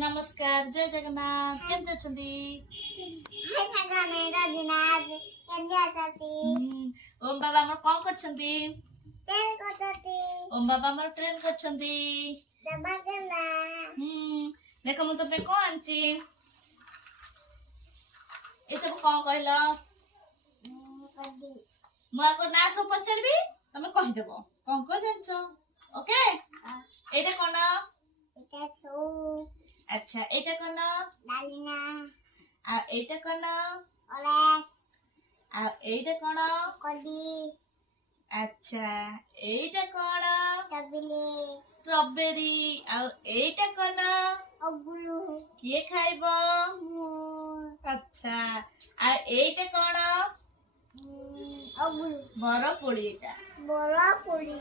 नमस्कार जय जगन्नाथ केमती अछंती ओम बाबा हमर कोन करछंती ओम बाबा हमर ट्रेन करछंती देखो मु तबे को आंची ए सब कोन कहलो मु आको ना सब पछरबी तमे कहि देबो कोन को जानछो ओके एटा कोन এটা ছৌ अच्छा एटा कोन ডালিনা आ एटा कोन অরেঞ্জ आ एटा कोन কদি अच्छा एटा कोन টাবিলে स्ट्रॉबेरी आ एटा कोन অগুলু किए खाइबो अच्छा आ एटा कोन অগুলু बरो कोळी एटा বড় পুরি